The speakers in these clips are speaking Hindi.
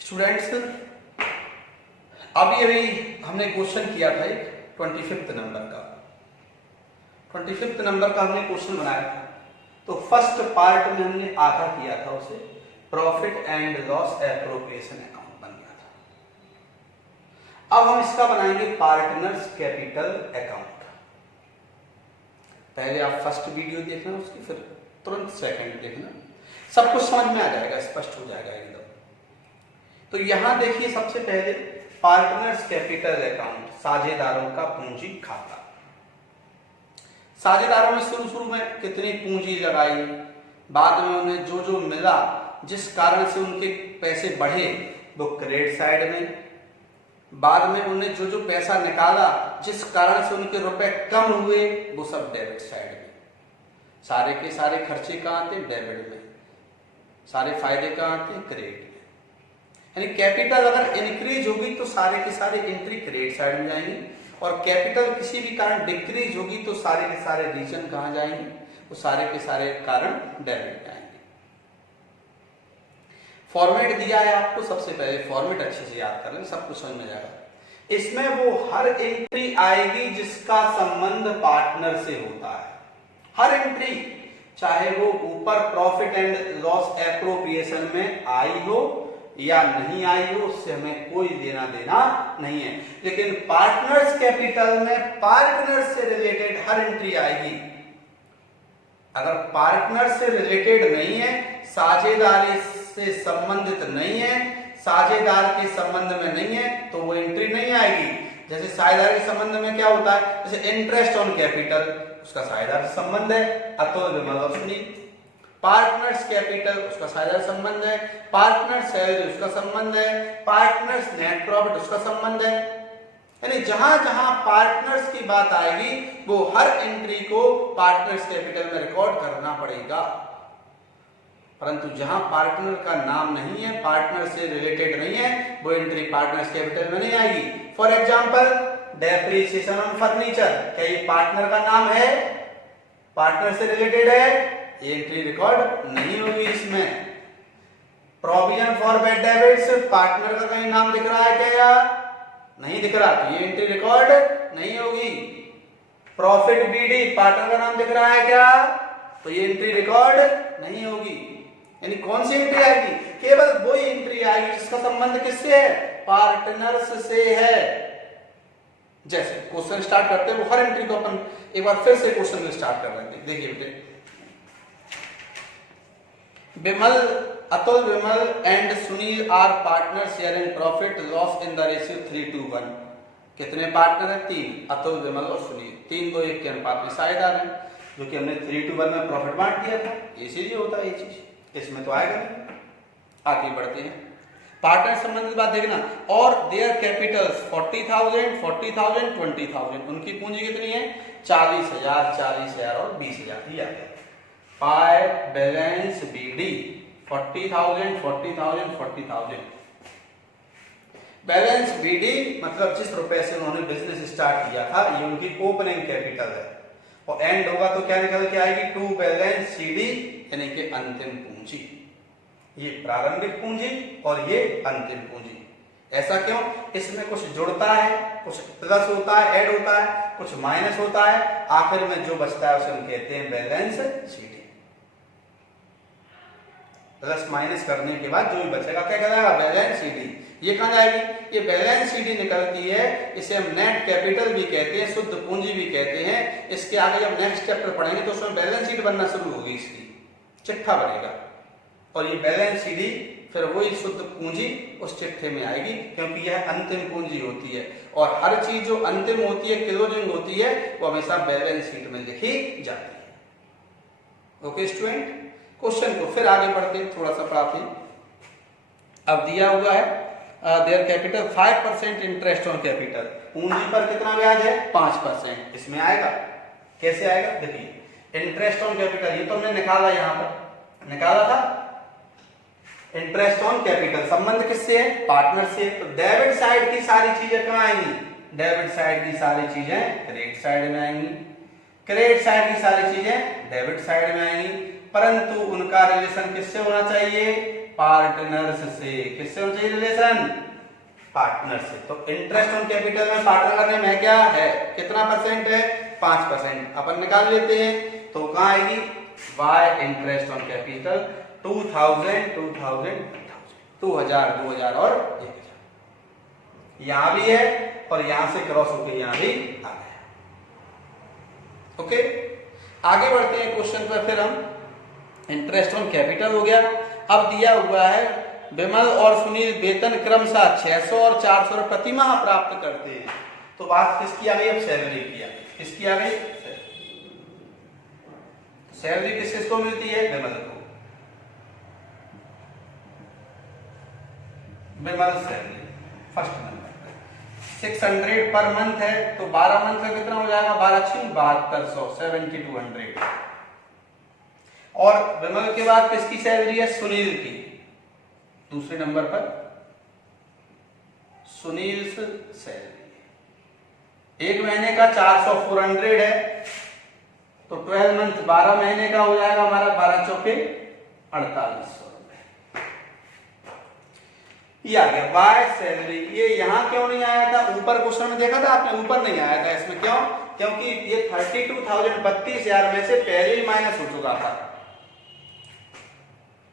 स्टूडेंट्स, अभी अभी हमने क्वेश्चन किया था एक 25th नंबर का हमने क्वेश्चन बनाया था। तो फर्स्ट पार्ट में हमने आधा किया था, उसे profit and loss appropriation account बन गया था। अब हम इसका बनाएंगे पार्टनर्स कैपिटल अकाउंट। पहले आप फर्स्ट वीडियो देखना, उसकी फिर तुरंत सेकंड देखना, सब कुछ समझ में आ जाएगा, स्पष्ट हो जाएगा एकदम। तो यहां देखिए, सबसे पहले पार्टनर्स कैपिटल अकाउंट, साझेदारों का पूंजी खाता। साझेदारों ने शुरू में कितनी पूंजी लगाई, बाद में उन्हें जो जो मिला, जिस कारण से उनके पैसे बढ़े, वो क्रेडिट साइड में। बाद में उन्हें जो जो पैसा निकाला, जिस कारण से उनके रुपए कम हुए, वो सब डेबिट साइड में। सारे के सारे खर्चे कहाँ आते? डेबिट में। सारे फायदे कहाँ आते? क्रेडिट में। यानी कैपिटल अगर इंक्रीज होगी तो सारे के सारे एंट्री क्रेडिट साइड में जाएंगी, और कैपिटल किसी भी कारण डिक्रीज होगी तो सारे के सारे रीजन कहाँ जाएंगे? वो सारे के सारे कारण डेबिट में आएंगे। फॉर्मेट दिया है आपको, सबसे पहले फॉर्मेट अच्छे से याद कर लें, सब कुछ समझ में जाएगा। इसमें वो हर एंट्री आएगी जिसका संबंध पार्टनर से होता है। हर एंट्री, चाहे वो ऊपर प्रॉफिट एंड लॉस एप्रोप्रिएशन में आई हो या नहीं आई हो, उससे हमें कोई देना देना नहीं है। लेकिन पार्टनर्स कैपिटल में पार्टनर से रिलेटेड हर एंट्री आएगी। अगर पार्टनर से रिलेटेड नहीं है, साझेदारी से संबंधित नहीं है, साझेदार के संबंध में नहीं है, तो वो एंट्री नहीं आएगी। जैसे साझेदार के संबंध में क्या होता है? जैसे इंटरेस्ट ऑन कैपिटल, उसका साझेदार से संबंध है, अतुल विमल और सुनील। पार्टनर्स कैपिटल, उसका साझेदार संबंध है। पार्टनर सैलरी, उसका संबंध है। पार्टनर्स नेट प्रॉफिट, उसका संबंध है। यानी जहां जहां पार्टनर्स की बात आएगी, वो हर एंट्री को पार्टनर्स कैपिटल में रिकॉर्ड करना पड़ेगा। परंतु जहां पार्टनर का नाम नहीं है, पार्टनर से रिलेटेड नहीं है, वो एंट्री पार्टनर्स कैपिटल में नहीं आएगी। For example, depreciation on furniture, क्या ये पार्टनर का नाम है? पार्टनर से रिलेटेड है, एंट्री रिकॉर्ड नहीं होगी इसमें। Provision for bad debits, partner का कहीं नाम दिख रहा है क्या? या नहीं दिख रहा, तो ये एंट्री रिकॉर्ड नहीं होगी। प्रॉफिट बीडी, पार्टनर का नाम दिख रहा है क्या? तो ये एंट्री रिकॉर्ड नहीं होगी। यानी कौन सी एंट्री आएगी? केवल वही एंट्री आएगी जिसका संबंध किससे है? पार्टनर्स से है। जैसे क्वेश्चन स्टार्ट करते हैं, वो हर एंट्री को अपन एक बार फिर से क्वेश्चन में स्टार्ट कर रहे हैं। देखिए बेटे, Atul Vimal and Sunil are partner share in profit loss in the ratio 3:1। कितने पार्टनर हैं? 3, अतुल विमल और सुनील। 3:1 के अनुपात में साझेदार हैं, जो कि हमने 3:1 में प्रॉफिट बांट दिया था। इसीलिए होता है ये चीज, इसमें तो आएगा नहीं। आगे बढ़ते हैं, पार्टनर संबंधित बात देखना। और देयर कैपिटल्स 40,000, 40,000, 20,000। उनकी पूंजी कितनी है? 40,000, 40,000 और 20,000 दिया गया। पाई बैलेंस बीडी 40,000, 40,000, 40,000। बैलेंस बीडी मतलब जिस रुपए से उन्होंने बिजनेस स्टार्ट किया था, ये उनकी ओपनिंग कैपिटल है। और एंड होगा तो क्या निकल के आएगी? टू बैलेंस सीडी, यानी कि अंतिम पूंजी। ये प्रारंभिक पूंजी और ये अंतिम पूंजी। ऐसा क्यों? इसमें कुछ जुड़ता है, कुछ प्लस होता है, ऐड होता है, कुछ माइनस होता है, आखिर में जो बचता है उसे हम कहते हैं बैलेंस शीट। प्लस माइनस करने के बाद जो भी बचेगा क्या कहलाएगा? Balance CD. ये कहां जाएगी? ये बैलेंस सीडी निकलती है, इसे हम नेट कैपिटल भी कहते हैं, शुद्ध पूंजी भी कहते हैं। इसके आगे जब नेक्स्ट चैप्टर पढ़ेंगे तो उसमें बैलेंस शीट बनना शुरू होगी, इसकी चिट्ठा बनेगा। और ये बैलेंस सीडी फिर वही शुद्ध पूंजी उस चिट्ठे में आएगी, क्योंकि यह अंतिम पूंजी होती है। और हर चीज जो अंतिम होती है, क्लोजिंग होती है, वो हमेशा बैलेंस शीट में लिखी जाती है। ओके स्टूडेंट, क्वेश्चन को फिर आगे बढ़ते थोड़ा सा पढ़ाते हैं। अब दिया हुआ है their capital 5% interest on capital. पूंजी पर कितना ब्याज है? 5%। इसमें आएगा, कैसे आएगा? देखिए, इंटरेस्ट ऑन कैपिटल ये तो हमने निकाला, यहां पर निकाला था। इंटरेस्ट ऑन कैपिटल संबंध किससे है? पार्टनर से। तो डेबिट साइड की सारी चीजें कहां आएंगी? डेबिट साइड की सारी चीजें क्रेडिट साइड में आएंगी। क्रेडिट साइड की सारी चीजें डेबिट साइड में आएंगी। परंतु उनका रिलेशन किससे होना चाहिए? पार्टनर्स से। किससे होना चाहिए रिलेशन? पार्टनर से। तो इंटरेस्ट ऑन कैपिटल में पार्टनर ने में क्या है, कितना परसेंट है? 5%। अपन निकाल लेते हैं तो कहां आएगी? वाई इंटरेस्ट ऑन कैपिटल 2000 2000 2000 2000 और 1000। यहां भी है और यहां से क्रॉस होकर यहां भी आ गया। ओके, आगे बढ़ते हैं क्वेश्चन पर। फिर हम इंटरेस्ट ऑन कैपिटल हो गया। अब दिया हुआ है विमल और सुनील वेतन क्रमशः 600 और 400 रुपए प्रति माह प्राप्त करते हैं। तो बात किसकी आ गई? अब सैलरी की आ गई। किसकी आ गई? सैलरी किस किसको मिलती है? विमल को। विमल salary first number 600 per month है, तो 12 मंथ का कितना हो जाएगा? 12 6 7200 7200। और विमल के बाद किसकी सैलरी है? सुनील की। दूसरे नंबर पर सुनील सैलरी। एक महीने का 400 400 है, तो 12 मंथ 12 महीने का हो जाएगा हमारा 12 चौके 4800 रुपए। ये आ गया बाय सैलरी। ये यहां क्यों नहीं आया था? ऊपर क्वेश्चन में देखा था आपने, ऊपर नहीं आया था इसमें। क्यों? क्योंकि ये 32,000 32,000 में से पहले ही माइनस हो चुका था।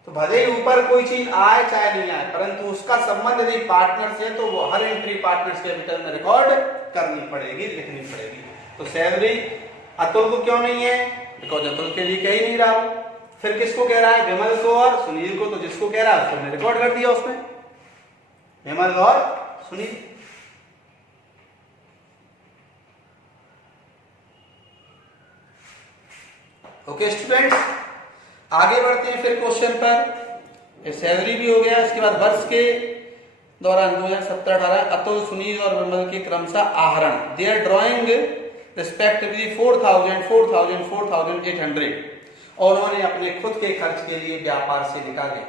तो भले ही ऊपर कोई चीज आए चाहे नहीं आए, परंतु उसका संबंध यदि पार्टनर से तो वो हर एंट्री पार्टनर्स कैपिटल में रिकॉर्ड करनी पड़ेगी, लिखनी पड़ेगी। तो सैलरी अतुल को क्यों नहीं है? बिकॉज अतुल के लिए कह ही नहीं रहा। फिर किसको कह रहा है? विमल को और सुनील को। तो जिसको कह रहा है उसको हमने रिकॉर्ड कर दिया उसमें, विमल और सुनील। ओके स्टूडेंट्स, आगे बढ़ते हैं फिर क्वेश्चन पर। सैलरी भी हो गया। इसके बाद वर्ष के दौरान 2017-18 अतुल, सुनील और विमल के क्रमशः आहरण देयर ड्राइंग रिस्पेक्टिवली 4000 4000 4800 और उन्होंने अपने खुद के खर्च के लिए व्यापार से निकाले।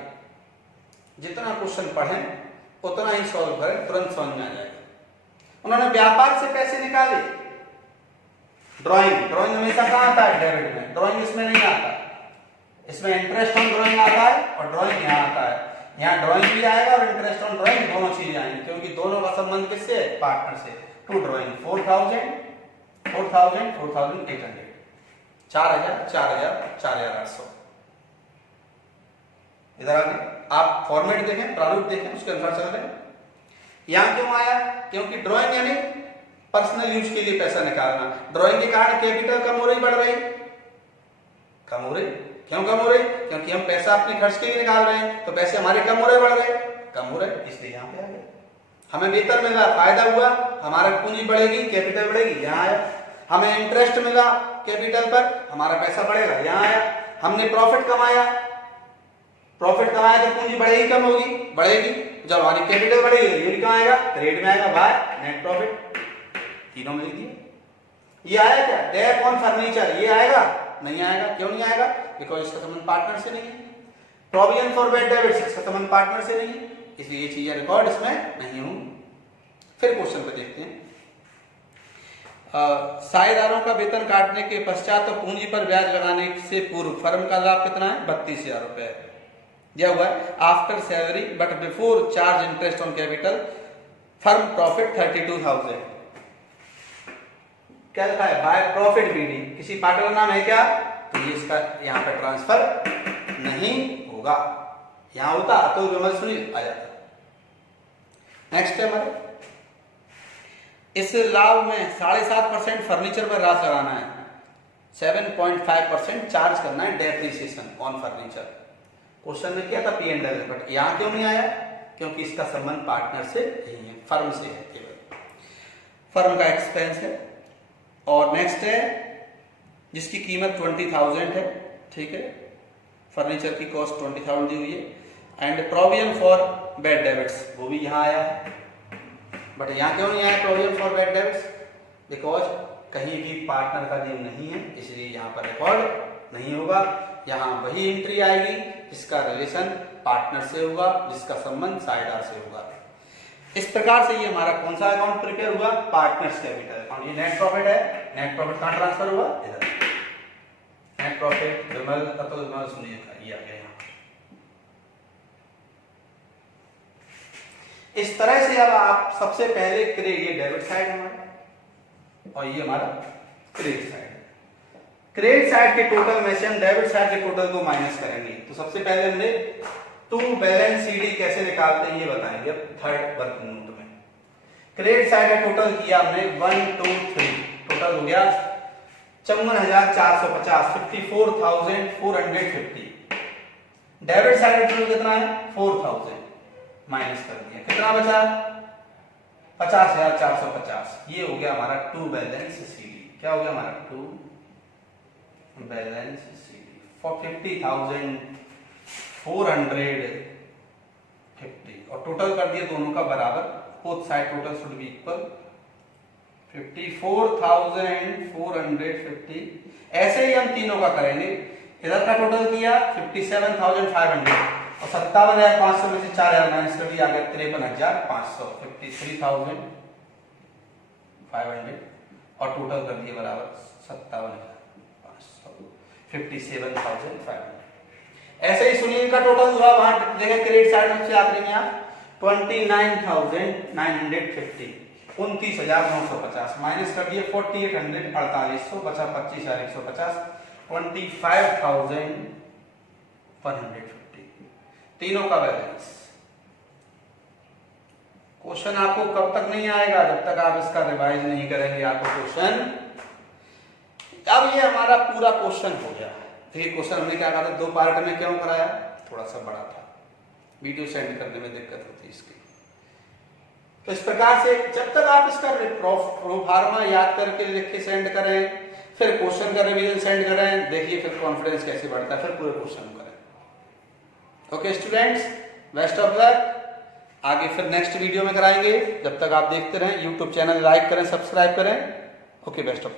जितना क्वेश्चन पढ़ें उतना ही सॉल्व करें, तुरंत समझ में आ जाएगा। उन्होंने व्यापार से पैसे निकाले। ड्राइंग हमेशा कहां आता है? डेबिट में। ड्राइंग इसमें नहीं आता, इसमें इंटरेस्ट ऑन ड्राइंग आता है और ड्राइंग यहाँ आता है। यहाँ ड्राइंग भी आएगा और इंटरेस्ट ऑन ड्राइंग, दोनों चीजें आएंगी, क्योंकि दोनों का संबंध किससे है? पार्टनर से। To drawing 4000 4000 4800 4000 4000 4800। इधर आगे आप फॉर्मेट देखें, प्रारूप देखें, उसके अनुसार चल रहे हैं। यहां क्यों आया? क्योंकि ड्राइंग यानी पर्सनल यूज के लिए पैसा निकालना। ड्राइंग के कारण कैपिटल कम हो रही, बढ़ रही? कम हो रही। क्यों कम हो रही? क्योंकि हम पैसा अपने खर्च के लिए निकाल रहे हैं, तो पैसे हमारे कम हो रहे, बढ़ रहे? कम हो रहे, इसलिए यहाँ पे आ गए। हमें वेतन मिला, फायदा हुआ, हमारा पूंजी बढ़ेगी, कैपिटल बढ़ेगी, यहाँ आया। हमें इंटरेस्ट मिला कैपिटल पर, हमारा पैसा बढ़ेगा, यहाँ आया। हमने प्रॉफिट कमाया तो पूंजी बढ़ेगी कम होगी? बढ़ेगी। जब हमारी कैपिटल बढ़ेगी ये भी कहाँ आएगा? क्रेडिट में आएगा, बाय नेट प्रॉफिट। तीनों में लिख दिए। ये आया क्या? डेट ऑन फर्नीचर, ये आएगा? नहीं आएगा। क्यों नहीं आएगा? बिकॉज इसका संबंध पार्टनर से नहीं है। प्रोविजन फॉर बैड डेबिट्स, इसका संबंध पार्टनर से नहीं है, इसलिए ये चीजें रिकॉर्ड इसमें नहीं होंगी। फिर क्वेश्चन पे देखते हैं। साझेदारों का वेतन काटने के पश्चात तो पूंजी पर ब्याज लगाने से पूर्व फर्म का लाभ कितना है? 32,000 रुपए दिया हुआ है। After salary but before charge interest on capital firm profit 32,000। क्या लिखा है? By profit B. किसी पार्टनर नाम है क्या? तो ये इसका यहाँ पे ट्रांसफर नहीं होगा। यहाँ होता तो विमल सुनील आ जाता। नेक्स्ट है हमारे, इस लाभ में 7.5% फर्नीचर पर राशि लगाना है, 7.5% चार्ज करना है डेप्रिसिएशन ऑन फर्नीचर। क्वेश्चन में क्या था? P&L, बट यहाँ क्यों नहीं आया? क्योंकि इसका संबंध पार्टनर से नहीं है, फर्म से है, केवल फर्म का एक्सपेंस है। और नेक्स्ट है जिसकी कीमत 20,000 है, ठीक है, फर्नीचर की कॉस्ट 20,000 दी हुई है। And provision for bad debits, वो भी यहाँ आया है, बट यहाँ क्यों नहीं आया provision for bad debits? Because कहीं भी पार्टनर का नेम नहीं है, इसलिए यहाँ पर रिकॉर्ड नहीं होगा। यहाँ वही एंट्री आएगी जिसका रिलेशन पार्टनर से होगा, जिसका संबंध साझेदार से होगा। इस प्रकार से ये हमारा कौन सा अकाउंट प्रिपेयर हुआ? Partners capital account. ये नेट प्रॉफिट है। नेट प्रॉफिट कहाँ ट्रांसफर हुआ? इधर। नेट प्रॉफिट विमल, अतुल, विमल, सुनील का ये आ गया यहाँ। इस तरह से अब आप सबसे पहले ये डेबिट साइड हमारा और ये हमारा क्रेडिट साइड। क्रेडिट साइड के टोटल में से हम डेबिट साइड के टोटल को माइनस करेंगे। तो सबसे पहले हमने टू बैलेंस सीडी कैसे निकालते हैं ये बताएंगे अब थर्ड वर्क नोट में। क्रेडिट साइड का टोटल किया हमने 1 2 3, टोटल हो गया 54,450, 54,450। डेबिट साइड का टोटल कितना है 4,000, माइनस कर दिया, कितना बचा 50,450। ये हो गया हमारा टू बैलेंस सीडी। क्या हो गया हमारा टू बैलेंस सीडी फॉर 50,450 और टोटल कर दिया दोनों का बराबर, both side total should be equal 54,450। ऐसे ही हम तीनों का करेंगे। इधर का टोटल किया 57,500 और 57,500 में से 4,000 माइनस कर दिया, आ गया 53,500, 53,500 और टोटल कर दिया बराबर 57,500, 57,500। ऐसे ही सुनील का टोटल हुआ, वहां देखिए क्रेडिट साइड में से आखिरी में आप 29,950, 29,950 माइनस कर दिए 4,800, 4,800 बचा 25,150, 25,150। तीनों का बैलेंस। क्वेश्चन आपको कब तक नहीं आएगा, जब तक आप इसका रिवाइज नहीं करेंगे आपको क्वेश्चन। अब ये हमारा पूरा क्वेश्चन हो गया। देखिए क्वेश्चन हमने क्या कहा था, 2 पार्ट में क्यों कराया, थोड़ा सा बड़ा था, वीडियो सेंड करने में दिक्कत होती है इसकी। तो इस प्रकार से जब तक आप इसका प्रोफार्मा याद करके लिख के सेंड करें, फिर क्वेश्चन का रिवीजन सेंड करें, देखिए फिर कॉन्फिडेंस कैसे बढ़ता है, फिर पूरे क्वेश्चन करें। Okay students, best of luck. आगे फिर नेक्स्ट वीडियो में कराएंगे। जब तक आप देखते रहें, यूट्यूब चैनल लाइक करें, सब्सक्राइब करें। Okay, best of